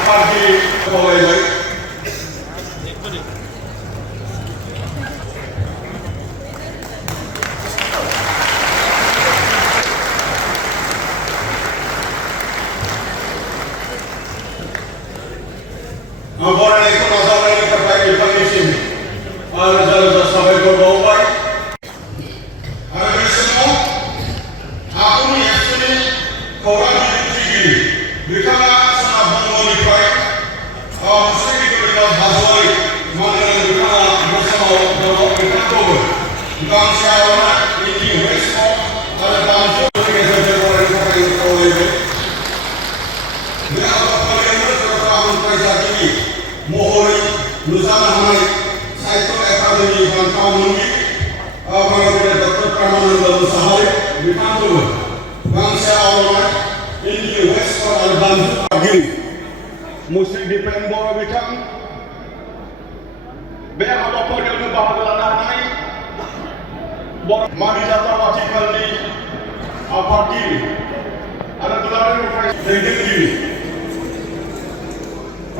Apalagi mulai Ahora le conozco a la capacidad de país. Ahora ya lo sabe por baik. Ahora semua aku meyakini korang ini mereka sangat menguasai. Mesti kita bahas mana mereka bersama mereka tahu. Bangsa orang ini respon ada bangsa kita sebagai orang yang tahu ini. Dia apa yang mereka tahu pada ini. Mohon Nusana Hamai Saito Academy Bangsa Mungki Bangsa Dr. Pramanan Bodosa Dipandu Bangsa orang ini West Coast Bangsa Pagi Muslim di Pembora Bikang Biar apa yang bahasa nanai Mari jatuh wajibkan di Pagi ada dolar yang tinggi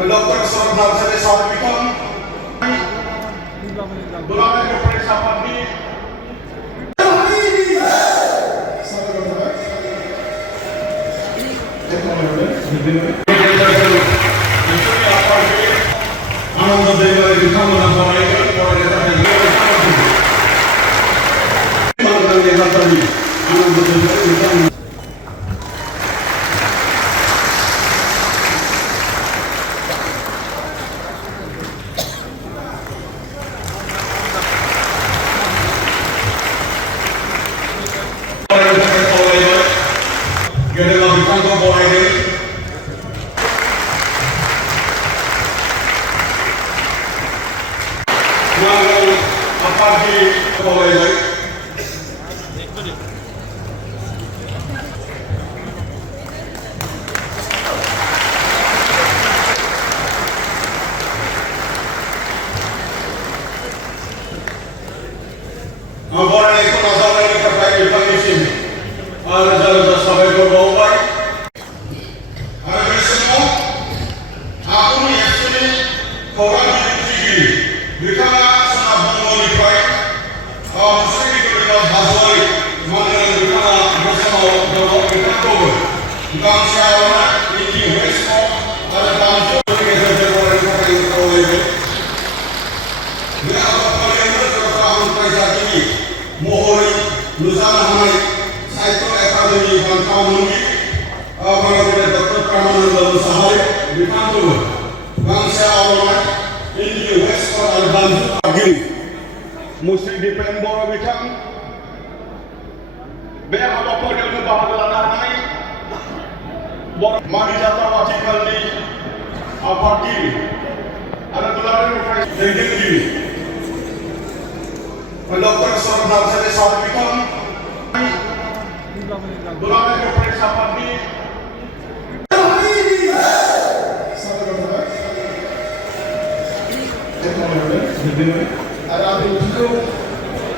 Dokter Sorban saya saat bikang dolar yang periksa Pagi Ananda Dewa bikang menamparaikan orang yang tadi Ananda Dewa tadi Ananda Dewa bikang Apalagi mulai Ahora le conozco a la capacidad de país. Ahora ya lo sabe por baik. Ahora semua aku meyakini korang ini mereka sangat menguasai. Mesti kita bahas mana mereka bersama mereka tahu. Bangsa orang ini respon ada bangsa kita sebagai orang yang tahu ini. Dia apa yang mereka tahu pada ini. Mohon Nusana Hamai Saito Academy Bangsa Mungki Bangsa Dr. Pramanan Bodosa Dipandu Bangsa orang ini West Coast Bangsa Pagi Muslim di Pembora Bikang Biar apa yang bahasa nanai Mari jatuh wajibkan di Pagi ada dolar yang tinggi Dokter Sorban saya saat bikang dolar yang periksa Pagi ada